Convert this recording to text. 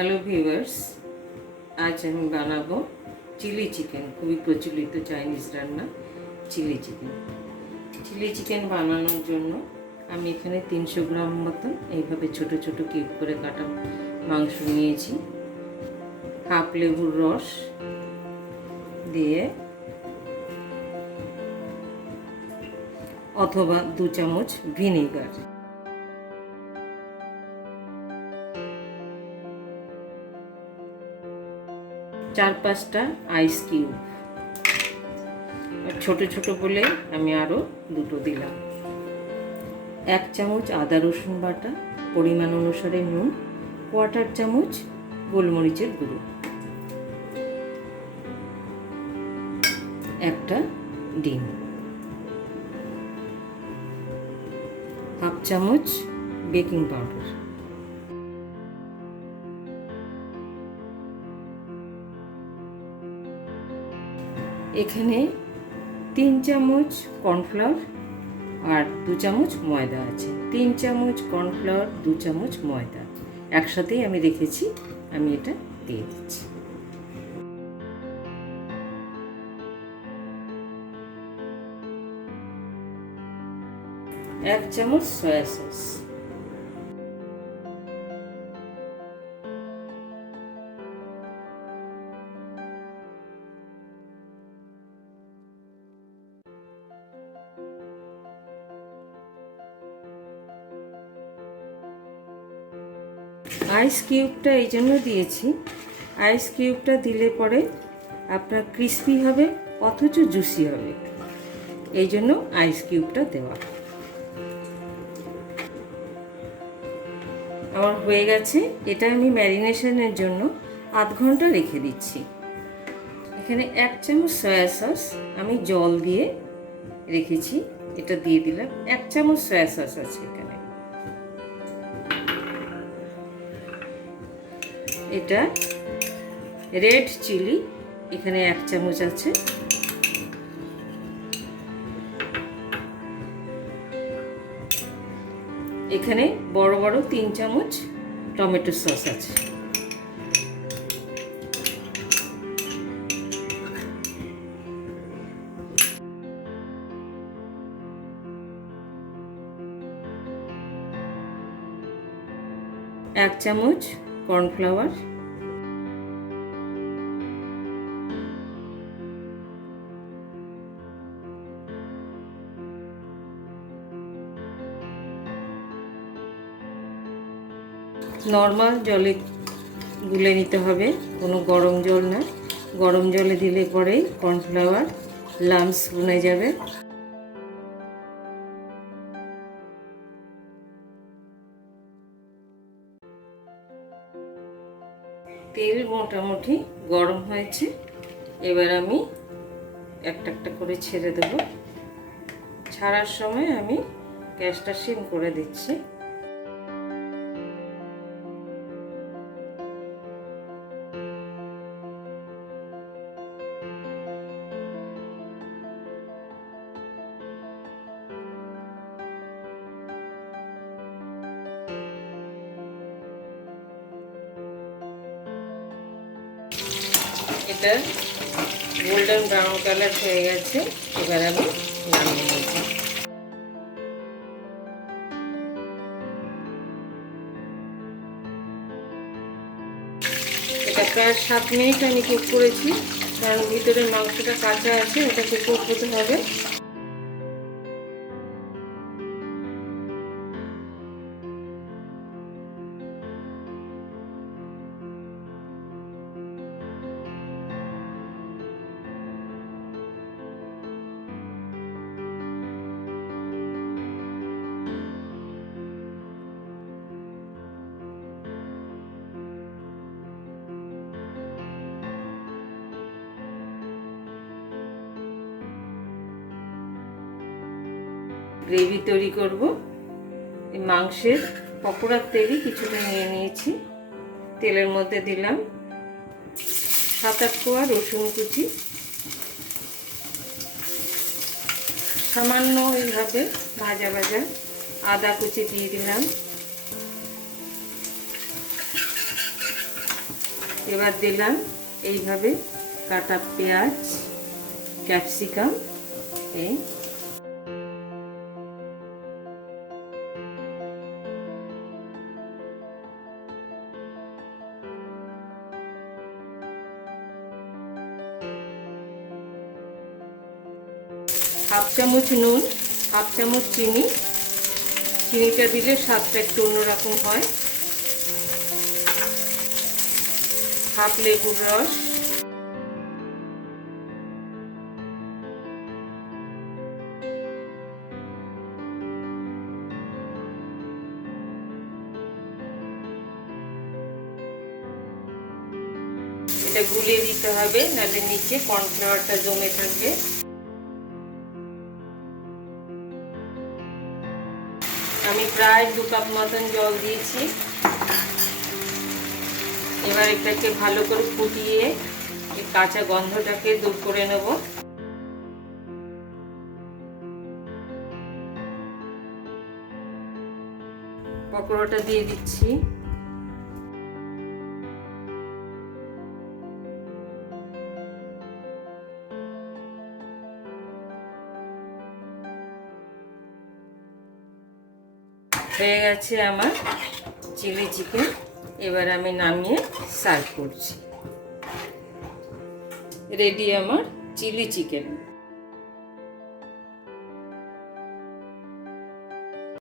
Hello viewers, আজ আমি বানাবো চিলি চিকেন। খুবই প্রচলিত চাইনিজ রান্না চিলি চিকেন। চিলি চিকেন বানানোর জন্য আমি এখানে 300 গ্রাম মতন এইভাবে ছোট ছোট কিউব করে কাটা মাংস নিয়েছি। হাফ লেবুর রস দিয়ে অথবা 2 চামচ ভিনেগার, চার পাঁচটা আইস কিউব, ছোট ছোট বলে আমি আরও দুটো দিলাম। 1 চামচ আদা রসুন বাটা, পরিমাণ অনুসারে নুন, 1/4 চামচ গোলমরিচের গুঁড়ো, একটা ডিম, হাফ চামচ বেকিং পাউডার, এখানে 3 চামচ কর্নফ্লাওয়ার আর 2 চামচ ময়দা আছে। 3 চামচ কর্নফ্লাওয়ার, 2 চামচ ময়দা একসাথেই আমি রেখেছি, আমি এটা দিয়ে দিচ্ছি। এক চামচ সয়া সস, আইস কিউবটা এই জন্য দিয়েছি, আইস কিউবটা দিলে পরে আপনার ক্রিস্পি হবে অথচ জুসি হবে, এই জন্য আইস কিউবটা দেওয়া। আমার হয়ে গেছে, এটা আমি ম্যারিনেশনের জন্য আধ ঘন্টা রেখে দিচ্ছি। এখানে 1 চামচ সয়া সস আমি জল দিয়ে রেখেছি, এটা দিয়ে দিলাম। 1 চামচ সয়া সস আছে এখানে। এটা রেড চিলি, এখানে 1 চামচ আছে। এখানে বড় বড় 3 চামচ টমেটো সস আছে। এক চামচ কর্নফ্লাওয়ার, নর্মাল জলে গুলে নিতে হবে, কোনো গরম জল না। গরম জলে দিলে পরেই কর্নফ্লাওয়ার লামস বনে যাবে। তেল মোটামুটি গরম হয়েছে, এবার আমি একটা একটা করে ছেড়ে দেব। ছাড়ার সময় আমি গ্যাসটা সিম করে দিচ্ছি। এটা গোল্ডেন ব্রাউন কালার হয়ে গেছে, এবার আমি নামিয়ে নেব। এটা প্রায় 7 মিনিট আমি কুক করেছি, কারণ ভিতরের মাংসটা কাঁচা আছে, ওটাকে কুক হতে হবে। গ্রেভি তৈরি করব। এই মাংসের পকোড়ার তেলই কিছুটা নিয়ে নিয়েছি, তেলের মধ্যে দিলাম 7-8 কোয়া রসুন কুচি, সামান্য এইভাবে ভাজা ভাজা আদা কুচি দিয়ে দিলাম, এবার দিলাম এইভাবে কাটা পেঁয়াজ, ক্যাপসিকাম, এই হাফ চামচ নুন, হাফ চামচ চিনি। চিনিটা দিলে স্বাদটা একটু অন্যরকম হয়। হাফ লেবুর রস, এটা গুলিয়ে দিতে হবে, নাহলে নিচে কর্নফ্লাওয়ারটা জমে থাকবে। আমি প্রায় 2 কাপ মতন জল দিয়েছি। এবার এটাকে ভালো করে ফুটিয়ে এই কাঁচা গন্ধটাকে দূর করে নেব। পকোড়াটা দিয়ে দিচ্ছি। হয়ে গেছে আমার চিলি চিকেন। এবার আমি নামিয়ে সার্ভ করছি। রেডি আমার চিলি চিকেন।